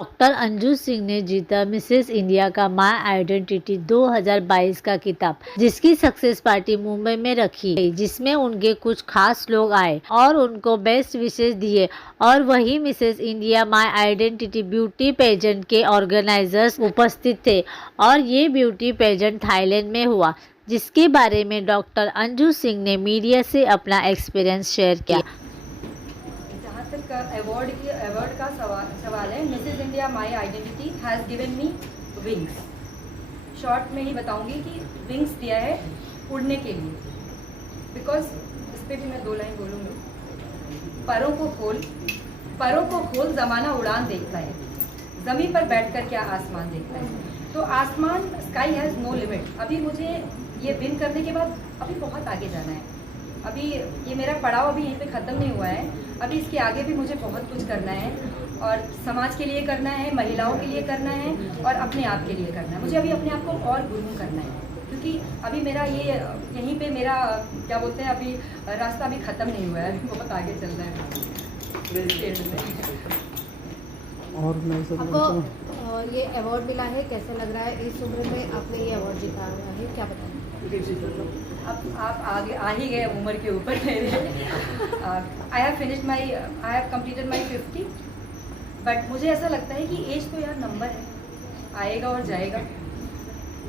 Doctor Anju Singh ने जीता Mrs India का माय आइडेंटिटी 2022 का खिताब, जिसकी सक्सेस पार्टी मुंबई में रखी गई, जिसमें उनके कुछ खास लोग आए और उनको बेस्ट विशेष दिए। और वही Mrs India my identity beauty pageant के ऑर्गेनाइजर्स उपस्थित थे और ये ब्यूटी पेजेंट थाईलैंड में हुआ, जिसके बारे में डॉक्टर अंजू सिंह ने मीडिया से अपना एक्सपीरियंस शेयर किया। जहाँ तक अवार्ड का सवाल है, Mrs India my identity has given me wings. Short में ही बताऊंगी कि विंग्स दिया है उड़ने के लिए, बिकॉज इस पर भी मैं 2 लाइन बोलूँगी। परों को खोल ज़माना उड़ान देखता है, ज़मीन पर बैठकर क्या आसमान देखता है। तो आसमान, स्काई हैज़ नो लिमिट। अभी मुझे ये विन करने के बाद अभी बहुत आगे जाना है। अभी ये मेरा पड़ाव अभी यहीं पे ख़त्म नहीं हुआ है। अभी इसके आगे भी मुझे बहुत कुछ करना है, और समाज के लिए करना है, महिलाओं के लिए करना है, और अपने आप के लिए करना है। मुझे अभी अपने आप को और गुरूम करना है, क्योंकि अभी मेरा ये यहीं पे मेरा क्या बोलते हैं, अभी रास्ता अभी ख़त्म नहीं हुआ है, अभी बहुत आगे चल रहा है। और मैं सब आपको ये अवार्ड मिला है, कैसा लग रहा है? इस उम्र में आपने ये अवार्ड जीता हुआ है, क्या बताएं? अब आप आगे आ ही गए उम्र के ऊपर मेरे। I have completed my 50, but मुझे ऐसा लगता है कि एज तो यार नंबर है, आएगा और जाएगा।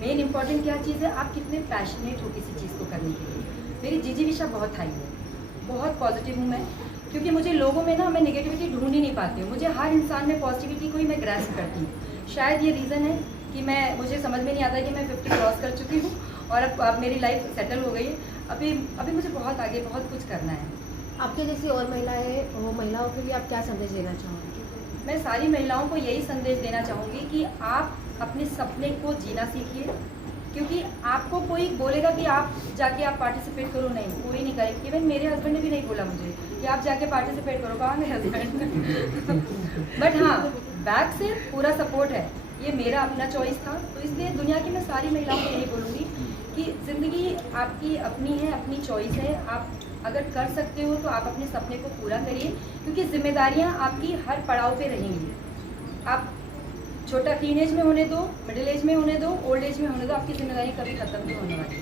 मेन इम्पॉर्टेंट क्या चीज़ है, आप कितने पैशनेट हो किसी चीज़ को करने के लिए। मेरी जिजीविशा बहुत हाई है, बहुत पॉजिटिव हूँ मैं, क्योंकि मुझे लोगों में ना, मैं नेगेटिविटी ढूंढ ही नहीं पाती हूँ। मुझे हर इंसान में पॉजिटिविटी को ही मैं ग्रैस्प करती हूँ। शायद ये रीज़न है कि मुझे समझ में नहीं आता कि मैं 50 क्रॉस कर चुकी हूँ और अब मेरी लाइफ सेटल हो गई है। अभी मुझे बहुत आगे बहुत कुछ करना है। आपके जैसी और महिलाएं, वो महिलाओं के लिए आप क्या संदेश देना चाहोगे? मैं सारी महिलाओं को यही संदेश देना चाहूँगी कि आप अपने सपने को जीना सीखिए, क्योंकि आपको कोई बोलेगा कि आप जाके आप पार्टिसिपेट करो, नहीं, कोई नहीं करेगा। इवन मेरे हस्बैंड ने भी नहीं बोला मुझे कि आप जाके पार्टिसिपेट करो, कहाँ मेरे हस्बैंड। बट हाँ, बैक से पूरा सपोर्ट है। ये मेरा अपना चॉइस था, तो इसलिए दुनिया की मैं सारी महिलाओं को यही बोलूँगी कि ज़िंदगी आपकी अपनी है, अपनी चॉइस है। आप अगर कर सकते हो तो आप अपने सपने को पूरा करिए, क्योंकि जिम्मेदारियाँ आपकी हर पड़ाव पे रहेंगी। आप छोटा टीन एज में होने दो, मिडिल एज में होने दो, ओल्ड एज में होने दो, आपकी जिम्मेदारियाँ कभी ख़त्म नहीं होने वाली।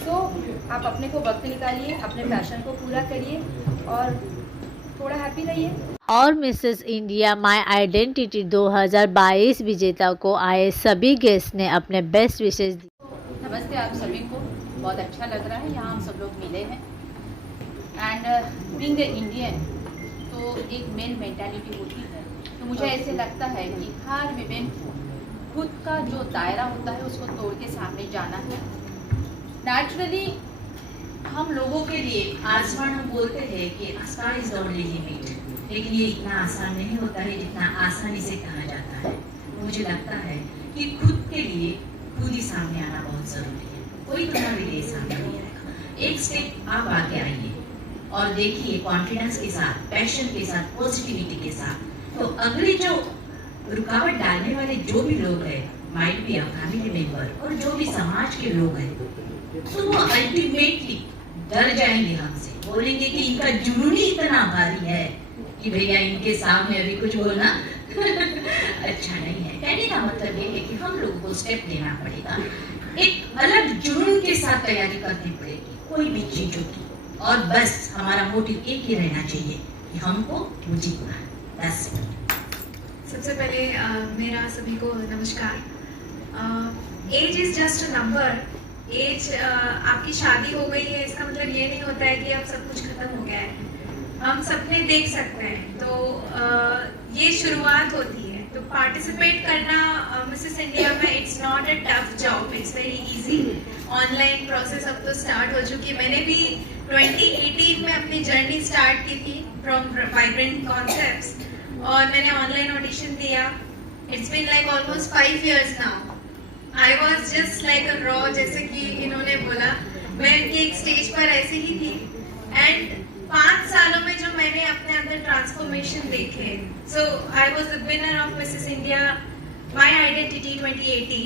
तो आप अपने को वक्त निकालिए, अपने पैशन को पूरा करिए और थोड़ा हैप्पी रहिए। और मिसेस इंडिया माय आइडेंटिटी 2022 विजेता को आए सभी गेस्ट ने अपने बेस्ट विशेष दिए। नमस्ते आप सभी को, बहुत अच्छा लग रहा है यहाँ हम सब लोग मिले हैं। एंड बीइंग इंडियन तो एक मेल मेंटालिटी होती है, तो मुझे ऐसे लगता है कि हर विमेन को खुद का जो दायरा होता है उसको तोड़ के सामने जाना है। नेचुरली हम लोगों के लिए आसमान, हम बोलते हैं कि आसमान इज द ओनली लिमिट, लेकिन ये इतना आसान नहीं होता है जितना आसानी से कहा जाता है। मुझे लगता है कि खुद के लिए खुद ही सामने आना बहुत जरूरी है। कोई तुम्हारे लिए सामने नहीं आएगा। एक स्टेप आप आगे आइए और देखिए कॉन्फिडेंस के साथ, पैशन के साथ, पॉजिटिविटी के साथ। तो अगले जो रुकावट डालने वाले जो भी लोग हैं, माइट बी फैमिली मेंबर और जो भी समाज के लोग हैं, तो वो अल्टीमेटली डर जाएंगे हमसे, बोलेंगे कि इनका जुनून ही इतना भारी है कि भैया इनके सामने अभी कुछ बोलना अच्छा नहीं है। कहने का मतलब ये है कि हम लोगों को स्टेप लेना पड़ेगा, एक अलग जुनून के साथ तैयारी करनी पड़ेगी कोई भी चीजों की, और बस हमारा मोटिव एक ही रहना चाहिए कि हमको जीतना है। बस सबसे पहले मेरा सभी को नमस्कार। Age is just a number. Age आपकी शादी हो गई है इसका मतलब ये नहीं होता है कि अब सब कुछ खत्म हो गया है। हम सपने देख सकते हैं, तो ये शुरुआत होती है। तो पार्टिसिपेट करना मिसेस इंडिया में it's not a tough job, it's very easy. Online process अब तो स्टार्ट हो चुकी है। मैंने भी 2018 में अपनी जर्नी स्टार्ट की थी फ्रॉम वाइब्रेंट कॉन्सेप्ट्स, और मैंने ऑनलाइन ऑडिशन दिया। It's been like almost 5 years now. I was just like a raw, जैसे कि इन्होंने बोला, मैं एक स्टेज पर ऐसे ही थी। एंड 5 सालों में जो मैंने अपने अंदर ट्रांसफॉर्मेशन देखे, so I was the winner of Mrs India my Identity 2018,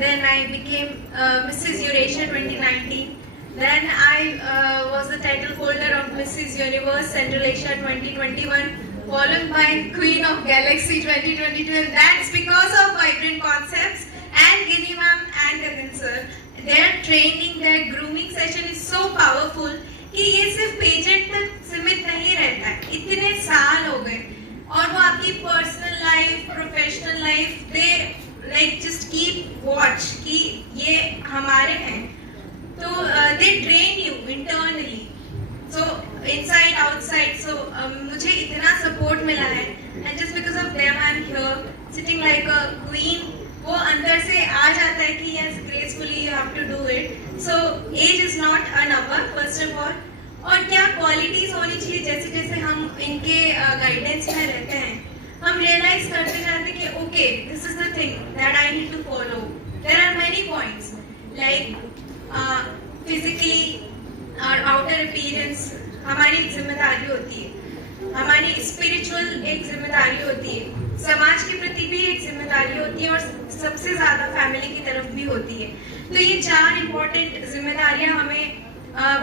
then I became Mrs Eurasia 2019, then I was the title holder of Mrs. Universe Central Asia 2021, followed by Queen of Galaxy 2022, and that's because of Vibrant Concepts and Gini ma'am and Gagan sir. Their training, their grooming session is so powerful कि ये सिर्फ pageant तक सीमित नहीं रहता है, इतने साल हो गए और वो आपकी personal life, professional life, they like just keep watch कि ये हमारे हैं, तो they train you internally, so inside outside, so मुझे इतना सपोर्ट मिला है and just because of them I am here sitting like a queen, वो अंदर से आ जाता है कि yes gracefully you have to do it. So age is not a number first of all, और क्या क्वालिटीज होनी चाहिए, जैसे जैसे हम इनके गाइडेंस में रहते हैं हम रियलाइज करते जाते हैं कि okay this is the thing that I need to follow. There are many points like physically और आउटर अपीयरेंस हमारी एक जिम्मेदारी होती है, हमारी स्पिरिचुअल एक जिम्मेदारी होती है, समाज के प्रति भी एक जिम्मेदारी होती है और सबसे ज्यादा फैमिली की तरफ भी होती है. तो ये 4 इम्पोर्टेंट जिम्मेदारियां हमें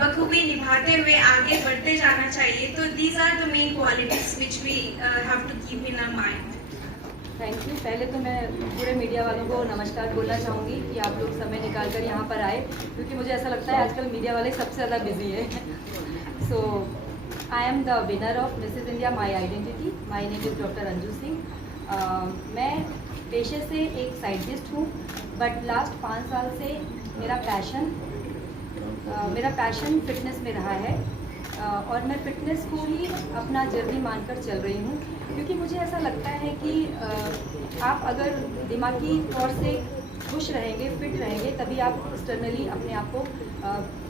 बखूबी निभाते हुए आगे बढ़ते जाना चाहिए. तो these are the main qualities which we have to keep in our mind. Thank you. पहले तो मैं पूरे मीडिया वालों को नमस्कार बोलना चाहूँगी कि आप लोग समय निकाल कर यहाँ पर आए, क्योंकि मुझे ऐसा लगता है आजकल मीडिया वाले सबसे ज़्यादा बिजी है. So I am the winner of Mrs India my Identity. My name is doctor Anju Singh. मैं पेशे से एक साइंटिस्ट हूँ, बट लास्ट 5 साल से मेरा पैशन फिटनेस में रहा है, और मैं फिटनेस को ही अपना जर्नी मानकर चल रही हूँ, क्योंकि मुझे ऐसा लगता है कि आप अगर दिमागी तौर से खुश रहेंगे, फिट रहेंगे, तभी आप एक्सटर्नली अपने आप को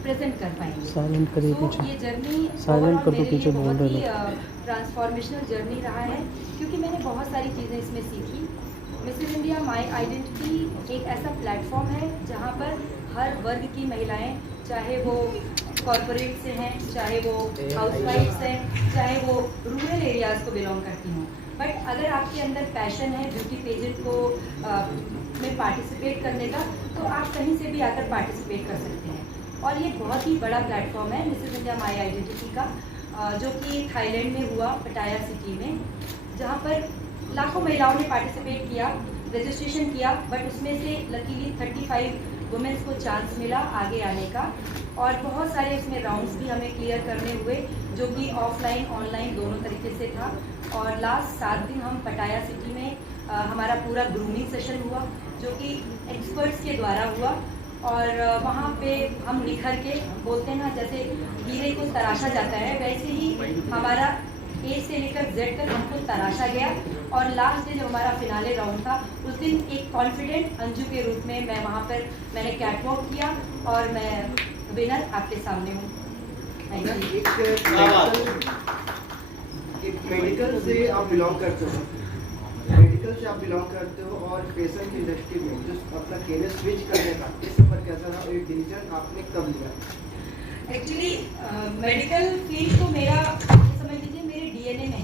प्रेजेंट कर पाएंगे. तो ये जर्नी मेरे लिए बहुत ही ट्रांसफॉर्मेशनल जर्नी रहा है, क्योंकि मैंने बहुत सारी चीज़ें इसमें सीखी. मिसेस इंडिया माई आइडेंटिटी एक ऐसा प्लेटफॉर्म है जहाँ पर हर वर्ग की महिलाएं, चाहे वो कॉर्पोरेट से हैं, चाहे वो हाउसवाइफ्स हैं, चाहे वो रूरल एरियाज़ को बिलोंग करती हों, बट अगर आपके अंदर पैशन है ब्यूटी पेजेंट को में पार्टिसिपेट करने का, तो आप कहीं से भी आकर पार्टिसिपेट कर सकते हैं. और ये बहुत ही बड़ा प्लेटफॉर्म है मिसेस इंडिया माई आइडेंटिटी का, जो कि थाईलैंड में हुआ, पटाया सिटी में, जहाँ पर लाखों महिलाओं ने पार्टिसिपेट किया, रजिस्ट्रेशन किया, बट उसमें से लकीली 35 वुमेंस को चांस मिला आगे आने का, और बहुत सारे उसमें राउंड्स भी हमें क्लियर करने हुए, जो कि ऑफलाइन ऑनलाइन दोनों तरीके से था. और लास्ट 7 दिन हम पटाया सिटी में हमारा पूरा ग्रूमिंग सेशन हुआ, जो कि एक्सपर्ट्स के द्वारा हुआ, और वहाँ पे हम निखर के बोलते हैं ना, जैसे हीरे को तराशा जाता है, वैसे ही हमारा ए से लेकर जेड तक हमको तराशा गया. और लास्ट डे जब हमारा फिनाले राउंड था, उस दिन एक कॉन्फिडेंट अंजू के रूप में मैं वहाँ पर मैंने कैटवॉक किया, और मैं विनर आपके सामने हूँ. एक मेडिकल से आप बिलोंग करते हो, और फैशन की इंडस्ट्री में जो अपना कैरियर स्विच करने का इस पर कैसा रहा, एक डिसीजन आपने कब लिया? एक्चुअली मेडिकल फील्ड तो मेरा समझ लीजिए मेरे डीएनए में है.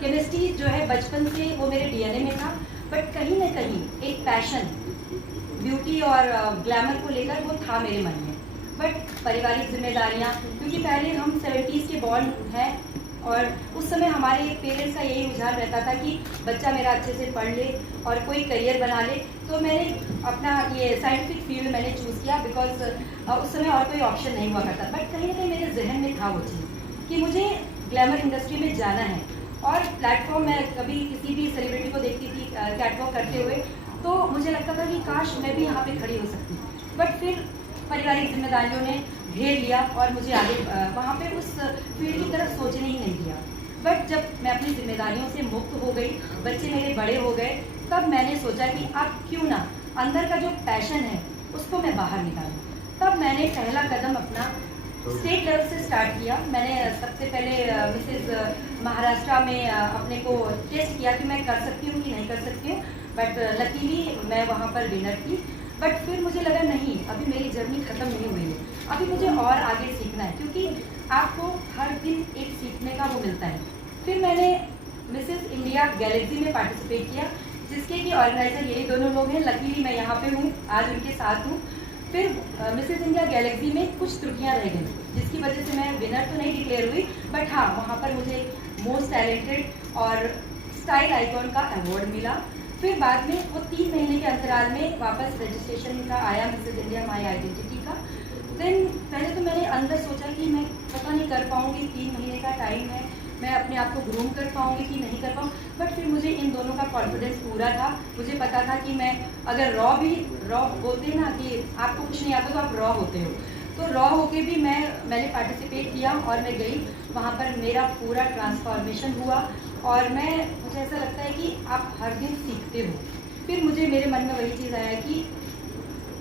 केमिस्ट्री जो है बचपन से वो मेरे डीएनए में था, बट कहीं ना कहीं एक पैशन ब्यूटी और ग्लैमर को लेकर वो था मेरे मन में. बट पारिवारिक जिम्मेदारियाँ, क्योंकि पहले हम 70s के बॉर्न हैं, और उस समय हमारे पेरेंट्स का यही रुझान रहता था कि बच्चा मेरा अच्छे से पढ़ ले और कोई करियर बना ले. तो मैंने अपना ये साइंटिफिक फील्ड मैंने चूज़ किया, बिकॉज उस समय और कोई ऑप्शन नहीं हुआ करता. बट कहीं ना कहीं मेरे जहन में था वो चीज़ कि मुझे ग्लैमर इंडस्ट्री में जाना है. और प्लेटफॉर्म मैं कभी किसी भी सेलिब्रिटी को देखती थी कैटवॉक करते हुए, तो मुझे लगता था कि काश मैं भी यहाँ पे खड़ी हो सकती. बट फिर पारिवारिक जिम्मेदारियों ने घेर लिया और मुझे आगे वहाँ पे उस फील्ड की तरफ सोचने ही नहीं दिया. बट जब मैं अपनी जिम्मेदारियों से मुक्त हो गई, बच्चे मेरे बड़े हो गए, तब मैंने सोचा कि अब क्यों ना अंदर का जो पैशन है उसको मैं बाहर निकालूं. तब मैंने पहला कदम अपना स्टेट लेवल से स्टार्ट किया. मैंने सबसे पहले मिसेस महाराष्ट्र में अपने को टेस्ट किया कि मैं कर सकती हूँ कि नहीं कर सकती हूँ, बट लकीली मैं वहाँ पर विनर थी. बट फिर मुझे लगा नहीं, अभी मेरी जर्नी ख़त्म नहीं हुई है, अभी मुझे और आगे सीखना है, क्योंकि आपको हर दिन एक सीखने का वो मिलता है. फिर मैंने मिसेस इंडिया गैलेक्सी में पार्टिसिपेट किया, जिसके कि ऑर्गेनाइजर यही दोनों लोग हैं. लकीली मैं यहाँ पे हूँ, आज उनके साथ हूँ. फिर मिसेस इंडिया गैलेक्सी में कुछ त्रुटियाँ रह गई, जिसकी वजह से मैं विनर तो नहीं डिक्लेयर हुई, बट हाँ वहाँ पर मुझे मोस्ट टैलेंटेड और स्टाइल आइकॉन का अवार्ड मिला। फिर बाद में वो 3 महीने के अंतराल में वापस रजिस्ट्रेशन का आया मिसेज इंडिया माई आइडेंटिटी का। देन पहले तो मैंने अंदर सोचा कि मैं पता नहीं कर पाऊँगी, 3 महीने का टाइम है, मैं अपने आप को ग्रूम कर पाऊँगी कि नहीं कर पाऊँ। बट फिर मुझे इन दोनों का कॉन्फिडेंस पूरा था। मुझे पता था कि मैं अगर रॉ बोलते हैं ना कि आपको कुछ नहीं आता तो आप रॉ होते हो, तो रॉ होके भी मैंने पार्टिसिपेट किया और मैं गई वहाँ पर। मेरा पूरा ट्रांसफॉर्मेशन हुआ और मुझे ऐसा लगता है कि आप हर दिन सीखते हो। फिर मेरे मन में वही चीज़ आया कि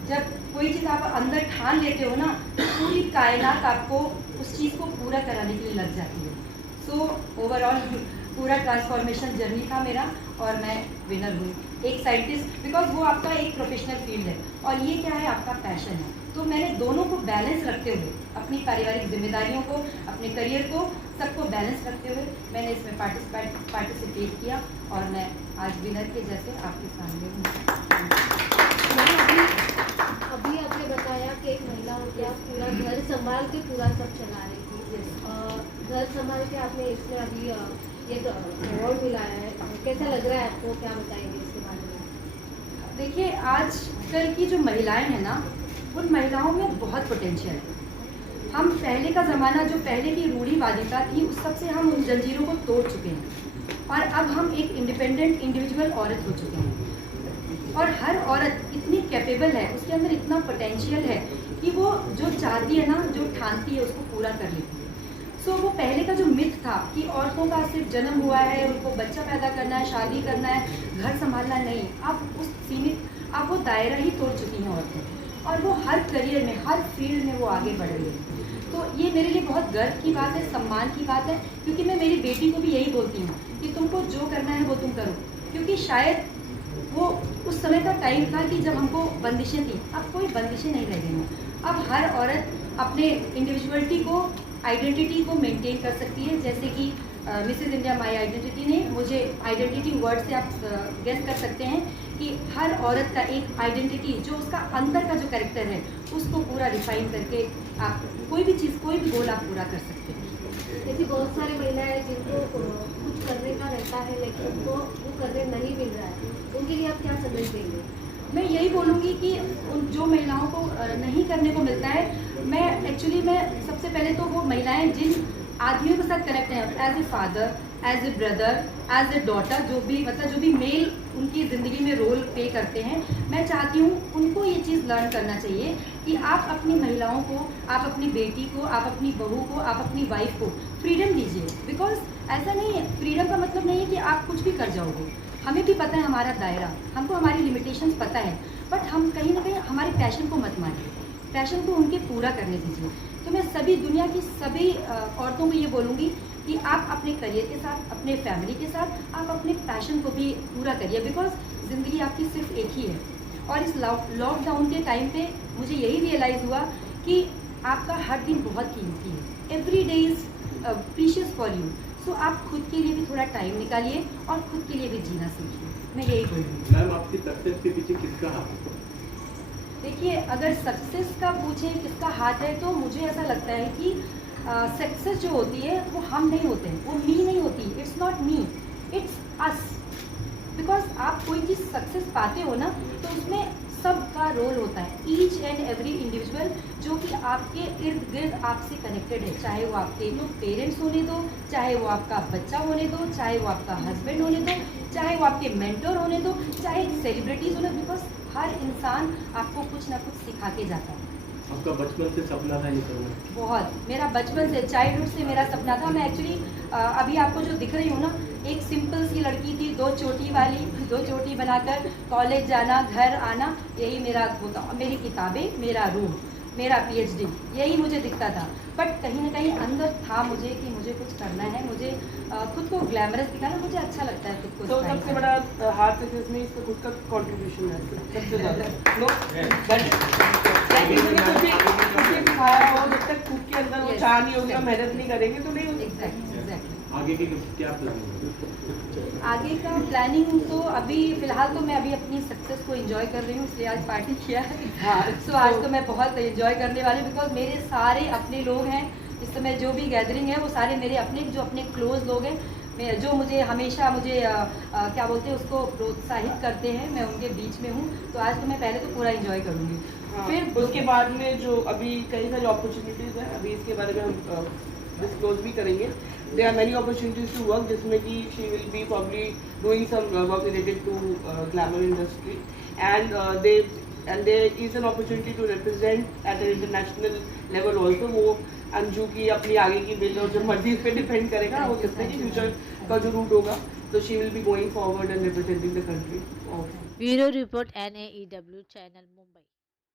जब कोई चीज़ आप अंदर ठान लेते हो ना, तो पूरी कायनात आपको उस चीज़ को पूरा कराने के लिए लग जाती है। सो ओवरऑल पूरा ट्रांसफॉर्मेशन जर्नी था मेरा और मैं विनर हुई। एक साइंटिस्ट, बिकॉज वो आपका एक प्रोफेशनल फील्ड है और ये क्या है, आपका पैशन है। तो मैंने दोनों को बैलेंस रखते हुए, अपनी पारिवारिक जिम्मेदारियों को, अपने करियर को, सबको बैलेंस रखते हुए मैंने इसमें पार्टिसिपेट किया और मैं आज विनर के जैसे आपके सामने हूँ। अभी आपने बताया कि एक महिला हो के आप पूरा घर संभाल के पूरा सब चला रही थी। घर संभाल के आपने इसमें अभी ये तो अवार्ड मिला है, कैसा लग रहा है आपको, क्या बताएंगे इसके बारे में? देखिए, आजकल की जो महिलाएं हैं ना, उन महिलाओं में बहुत पोटेंशियल है। हम पहले का ज़माना, जो पहले की रूढ़िवादिता थी, उस सब से हम उन जंजीरों को तोड़ चुके हैं और अब हम एक इंडिपेंडेंट इंडिविजुअल औरत हो चुके हैं। और हर औरत इतनी कैपेबल है, उसके अंदर इतना पोटेंशियल है कि वो जो चाहती है ना, जो ठानती है, उसको पूरा कर लेती है। सो वो पहले का जो मिथ था कि औरतों का सिर्फ जन्म हुआ है, उनको बच्चा पैदा करना है, शादी करना है, घर संभालना, नहीं, अब वो दायरा ही तोड़ चुकी हैं औरतें और वो हर करियर में, हर फील्ड में वो आगे बढ़ रही है। तो ये मेरे लिए बहुत गर्व की बात है, सम्मान की बात है, क्योंकि मैं मेरी बेटी को भी यही बोलती हूँ कि तुमको जो करना है वो तुम करो। क्योंकि शायद वो उस समय का टाइम था कि जब हमको बंदिशें थी, अब कोई बंदिशें नहीं रह गई हैं। अब हर औरत अपने इंडिविजुअलिटी को, आइडेंटिटी को मेंटेन कर सकती है। जैसे कि मिसेज इंडिया माई आइडेंटिटी ने मुझे, आइडेंटिटी वर्ड से आप गेस कर सकते हैं कि हर औरत का एक आइडेंटिटी, जो उसका अंदर का जो कैरेक्टर है, उसको पूरा रिफाइन करके आप कोई भी चीज़, कोई भी गोल आप पूरा कर सकते हैं। ऐसी बहुत सारी महिलाएं जिनको कुछ करने का रहता है लेकिन उनको वो करने नहीं मिल रहा है, उनके लिए आप क्या संदेश देंगे? मैं यही बोलूँगी कि उन जो महिलाओं को नहीं करने को मिलता है, मैं सबसे पहले तो वो महिलाएं जिन आदमियों के साथ कनेक्ट हैं, as a father, as a brother, as a daughter, जो भी मेल उनकी ज़िंदगी में रोल प्ले करते हैं, मैं चाहती हूँ उनको ये चीज़ लर्न करना चाहिए कि आप अपनी महिलाओं को, आप अपनी बेटी को, आप अपनी बहू को, आप अपनी वाइफ को फ्रीडम दीजिए। बिकॉज ऐसा नहीं है, फ्रीडम का मतलब नहीं है कि आप कुछ भी कर जाओगे। हमें भी पता है हमारा दायरा, हमको हमारी लिमिटेशंस पता है, बट हम कहीं ना कहीं हमारे पैशन को मत मारिए, पैशन को उनके पूरा करने दीजिए। तो मैं सभी दुनिया की सभी औरतों को ये बोलूँगी कि आप अपने करियर के साथ, अपने फैमिली के साथ, आप अपने पैशन को भी पूरा करिए। बिकॉज ज़िंदगी आपकी सिर्फ एक ही है और इस लॉकडाउन के टाइम पे मुझे यही रियलाइज़ हुआ कि आपका हर दिन बहुत कीमती है। Every day is precious for you. So आप खुद के लिए भी थोड़ा टाइम निकालिए और खुद के लिए भी जीना सीखिए। मैं यही बोलूँगी। मैम, आपकी सक्सेस के पीछे किसका हाथ है? देखिए, अगर सक्सेस का पूछें किसका हाथ है, तो मुझे ऐसा लगता है कि सक्सेस जो होती है वो हम नहीं होते हैं, वो मी नहीं होती, it's not me, it's us. Because आप कोई चीज़ सक्सेस पाते हो ना, तो उसमें सबका रोल होता है, ईच एंड एवरी इंडिविजुअल जो कि आपके इर्द गिर्द आपसे कनेक्टेड है। चाहे वो आपके पेरेंट्स होने दो, चाहे वो आपका बच्चा होने दो, चाहे वो आपका हस्बैंड होने दो, चाहे वो आपके मेंटर होने दो, चाहे सेलिब्रिटीज़ होने दो। बिकॉज हर इंसान आपको कुछ ना कुछ सिखा के जाता है। आपका बचपन से सपना था ये करना? बहुत, मेरा बचपन से, चाइल्डहुड से मेरा सपना था। मैं एक्चुअली अभी आपको जो दिख रही हूँ ना, एक सिंपल सी लड़की थी, 2 चोटी वाली, 2 चोटी बनाकर कॉलेज जाना, घर आना, यही मेरा होता। मेरी किताबें, मेरा रूम, मेरा PhD, यही मुझे दिखता था। बट कहीं ना कहीं अंदर था मुझे कि मुझे कुछ करना है, मुझे खुद को ग्लैमरस दिखाना, मुझे अच्छा लगता है खुद को। तो सबसे बड़ा हाथ है जिसमें इसका खुद का कंट्रीब्यूशन है सबसे ज़्यादा। कुछ भी सिखाया हो, जब तक खुद के अंदर वो चाह नहीं होगी, मेहनत नहीं करेंगे तो नहीं होगी। एग्जैक्टली। आगे की क्या प्लानिंग है? आगे का प्लानिंग तो अभी फ़िलहाल तो मैं अभी अपनी सक्सेस को एंजॉय कर रही हूँ, इसलिए आज पार्टी किया है। हाँ, सो आज तो मैं बहुत एंजॉय करने वाली हूँ, बिकॉज मेरे सारे अपने लोग हैं, इस समय जो भी गैदरिंग है वो सारे मेरे अपने जो अपने क्लोज लोग हैं, जो मुझे हमेशा क्या बोलते हैं उसको प्रोत्साहित करते हैं, मैं उनके बीच में हूँ। तो आज तो मैं पहले तो पूरा एंजॉय करूँगी। हाँ, फिर उसके बाद में जो अभी कई सारी अपॉर्चुनिटीज़ हैं, अभी इसके बारे में हम डिस्क्लोज भी करेंगे। There are many opportunities to work, जिसमें कि she will be probably doing some work related to glamour industry, and there is an opportunity to represent at an international level also. वो अंजू की अपनी आगे की बिल और जो मर्जी इस पे डिपेंड करेगा, वो कितने की फ्यूचर का जो रूट होगा, तो she will be going forward and representing the country. Bureau report NAEW channel Mumbai.